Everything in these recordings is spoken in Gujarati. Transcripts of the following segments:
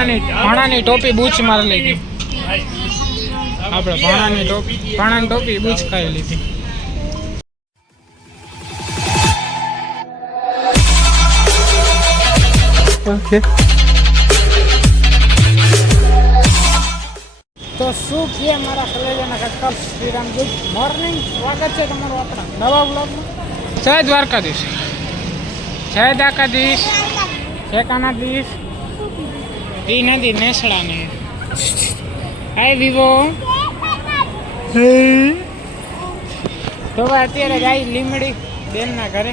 ભાણાની ટોપી બૂચ મારી લીધી. આપણે ભાણાની ટોપી બૂચ ખાઈ લીધી. ઓકે તો શું કહે મારા કલેજાના કટકલ શ્રીરામ, ગુડ મોર્નિંગ. સ્વાગત છે તમારું આપણા નવા બ્લોગમાં. જય દ્વારકાધીશ, જય દ્વારકાધીશ, જય કાનાધીશ. એ નથી નેસડા ને. હાય વિવો. તો અત્યારે જાય લીમડી બેનના ઘરે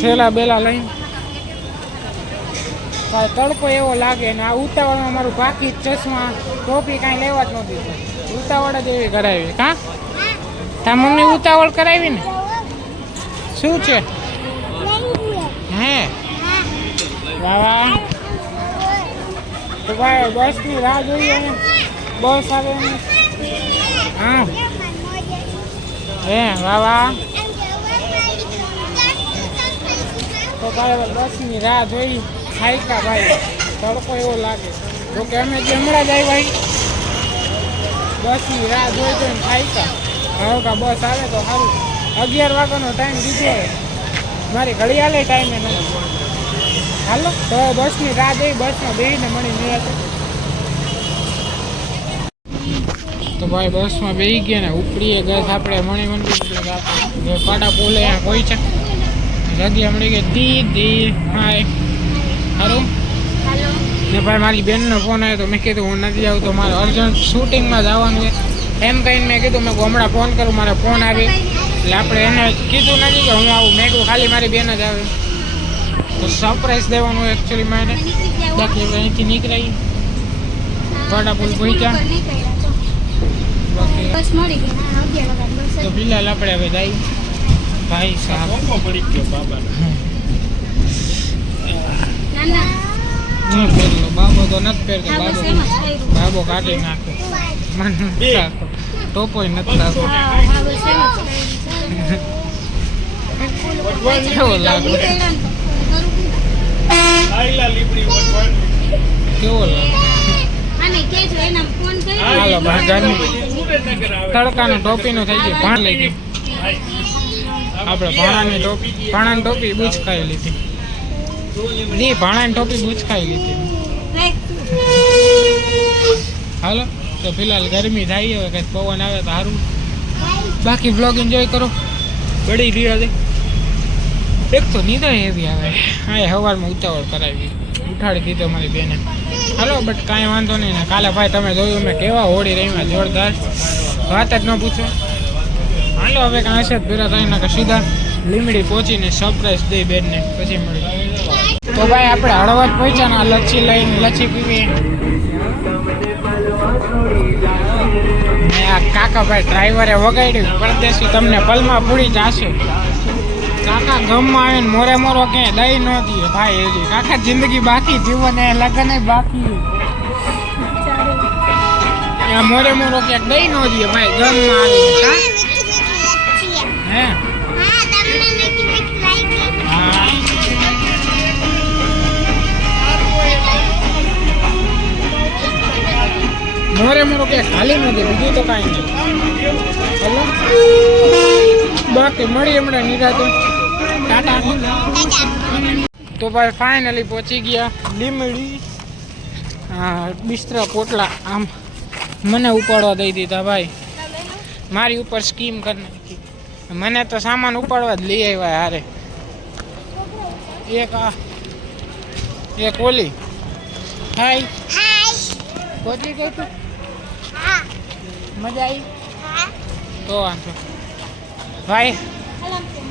થેલા બેલા લઈને. તડકો એવો લાગે ને આ ઉતાવળમાં મારું પાકી ચશ્મા ટોપી કાંઈ લેવા જ નહોતી. ઉતાવળ જ એવી કરાવી. કાં તા મમ્મી ઉતાવળ કરાવી ને? શું છે? હે વાહ. તો ભાઈ બસની રાહ જોઈએ. બસ આવે. હા હે વાહ. તો ભાઈ બસની રાહ જોઈ. ખાઈકા ભાઈ તડકો એવો લાગે. જો કે અમે જે હમણાં જ આવી બસની રાહ જોઈ તો ખાઈકા. હવે કા બસ આવે તો સારું. 11 વાગ્યાનો ટાઈમ દીધો. મારી ઘડિયાળે ટાઈમે નથી. હાલો તો બસની રાહ જોઈ. બસમાં બેસીને મળી નિરાતે. તો ભાઈ બસમાં બેસી ગયા ને ઉપડીએ ગસ આપણે મણી મંદિર પાટા પોલે કોઈ છે જગ્યા મળી ગઈ. દીદી હાય. સારું ને ભાઈ મારી બેનનો ફોન આવ્યો તો મેં કીધું હું નથી આવતો, મારે અર્જન્ટ શૂટિંગમાં જવાનું છે એમ કહીને મેં કીધું મેં હમણાં ફોન કરું. મારે ફોન આવી એટલે આપણે એને કીધું નથી કે હું આવું. મેં કીધું ખાલી મારી બેન જ આવે તો સરપ્રાઈઝ દેવાનું એકચ્યુઅલી મારે. બાકી અહીંથી નીકળાઈ પાટા પુલ પહોંચ્યા. બાકી તો ફિલહાલ આપણે હવે જઈ. ભાઈ સાહેબ પડી ગયો બાબા. બાબો તો નથી પહેરતો. બાબો કાઢી નાખે. ટોપો નથી લાગતો. કેવો લાગે? કેવો લાગે? હાલો ગરમી તડકાનું ટોપીનું થઈ ગયું. ભાણ લઈ ગયું. આપણે ભાણાની ટોપી બૂચ ખાઈ લીધી. ભાણાની ટોપી બૂચ ખાઈ લીધી. હાલો તો ફિલહાલ ગરમી થાય હવે કંઈક પવન આવે તો સારું. બાકી બ્લોગ એન્જોય કરો. બળી રહ્યા છે. એક તો નીંદર એવી આવે. હા સવારમાં ઉતાવળ કરાવી ઉઠાડી દીધો મારી બેને. હાલો બટ કાંઈ વાંધો નહીં ને. કાલે ભાઈ તમે જોયું મેં કેવા હોળી રહીમાં જોરદાર. વાત જ ન પૂછો. હાલો હવે કાંઈ હશે જ ભેરા થઈને કે સીધા લીમડી પહોંચીને સરપ્રાઈઝ દઈ બેનને પછી મળી. તો ભાઈ આપણે હળવદ પહોંચ્યા. લચ્છી લઈને લચ્છી પીવી. આ કાકા ભાઈ ડ્રાઈવરે વગાડ્યું પરદેશી તમને પલમાં પૂરી જશે. કાકા ગમમાં આવીને મોરે મોરો ક્યાંય દઈ ન દઈએ ભાઈ. હજી કાકા જિંદગી બાકી, જીવન એ લગ્ન બાકી. મોરે મોરો ક્યાંક દઈ ન દઈએ ભાઈ ગમમાં આવીને. હે મોરે મોરો કે ખાલી નથી. બીજું તો કાંઈ નહીં. હલો બાકી મળી હમણાં નિરાતે. ટાટા. તો ભાઈ ફાઇનલી પહોંચી ગયા લીમડી. હા બિસ્તરા પોટલા આમ મને ઉપાડવા દઈ દીધા ભાઈ. મારી ઉપર સ્કીમ કરી નાખી. મને તો સામાન ઉપાડવા જ લઈ આવ્યા હારે. એક ઓલી હાય પહોંચી ગઈ તું? મજા આવી? તો વાંધો ભાઈ.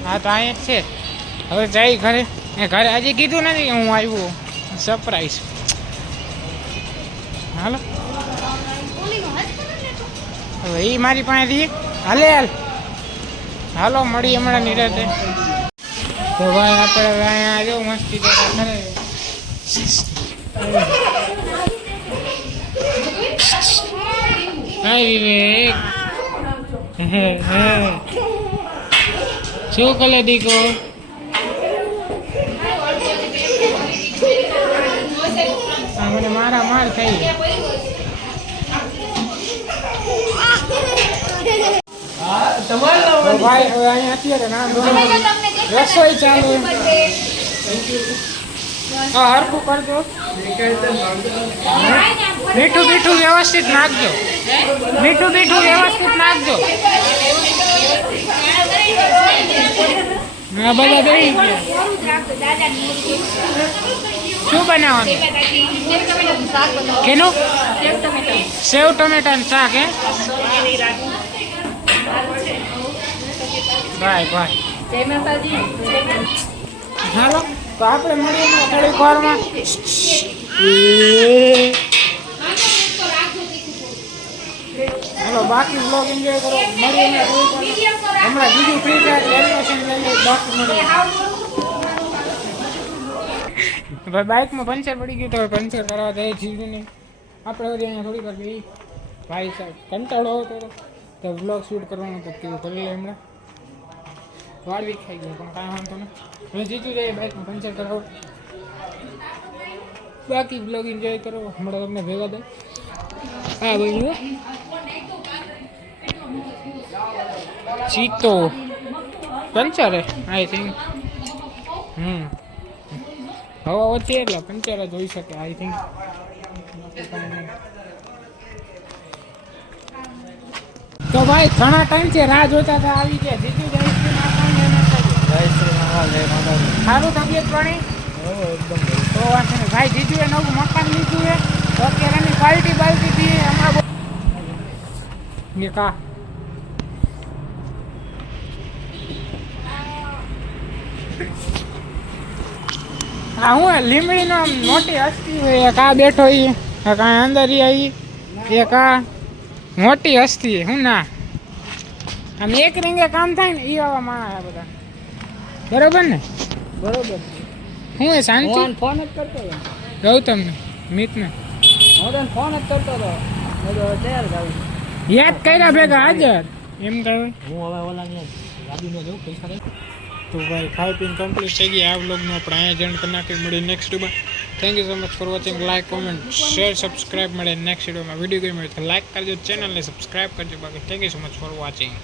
હા તો અહીંયા જ છે. હવે જઈ ઘરે. ઘરે હજી કીધું નથી કે હું આવ્યો. સરપ્રાઈઝ. હાલો હવે એ મારી પાસેથી હાલે હાલ. હાલો મળી હમણાં નિરાતે. તો ભાઈ આપણે હવે અહીંયા આવ્યો મસ્તી કરે. હાય વિવેક. શું કરે દીકો? મને મારા માર થઈ તો ભાઈ હવે અહીંયા અત્યારે નામ રસોઈ ચાલુ હા હરખું કરજો મીઠું બીઠું વ્યવસ્થિત નાખજો મીઠું બીઠું વ્યવસ્થિત નાખજો હા બધા દઈ શું બનાવવાનું કેનું સેવ ટમેટાનું શાક હે ભાઈ ભાઈ હાલો તો આપણે મળીએ થોડીક વારમાં હાલો બાકી બ્લોગ એન્જોય કરો મળીએ હમણાં બીજું ફ્રી થાય એનિમેશન લઈને બાકી મળીએ ભાઈ બાઇકમાં પંચર પડી ગયું તો પંચર કરવા જાય જીવું નહીં આપણે વળી અહીંયા થોડીક વાર ગઈ ભાઈ સાહેબ કંટાળો આવતો તો બ્લોગ શૂટ કરવાનું તો કેવું કરી લે હમણાં વાળવી ખાઈ ગયો પણ કાંઈ વાંધો નહીં હવે જીતું જાય બાઇકમાં પંચર કરાવો બાકી બ્લોગ એન્જોય કરો હમણાં તમને ભેગા દે હા ભાઈ ચીતો પંચર હે આઈ થિંક હવા ઓછી એટલે પંચર જ હોઈ શકે આઈ થિંક તો ભાઈ ઘણા ટાઈમ છે રાહ જોતા હતા આવી ગયા જીતી જાય સારું તબિયત પાણી એકદમ તો વાંચે ને ભાઈ જીજુએ નવું મકાન લીધું છે તો અત્યારે એની પાર્ટી થી હમણાં કા હા હું લીમડીનો મોટી હસ્તી હોય એક આ બેઠો એ કાંઈ અંદર આવી એક આ મોટી હસ્તી હું ના આમ એક રીંગે કામ થાય ને એ આવા માણસ બધા બરોબર ને બરોબર હું એ શાંતિ ફોન જ કરતો હતો ગૌતમને મિતને હું ફોન જ કરતો હતો યાદ કર્યા ભેગા હાજર એમ કહે હું હવે ઓલા ગાડીમાં જઉં પૈસા તો ભાઈ ખાઈ પીને કમ્પ્લીટ થઈ ગયા આ વ્લોગનું આપણે અહીંયા જેન્ડ કરી નાખી મળી નેક્સ્ટ વિડીયોમાં thank you so much for watching like comment share subscribe મળે નેક્સ્ટ વિડીયોમાં વિડીયો ગમ્યો તો લાઈક કરજો ચેનલને સબસ્ક્રાઈબ કરજો બાકી thank you so much for watching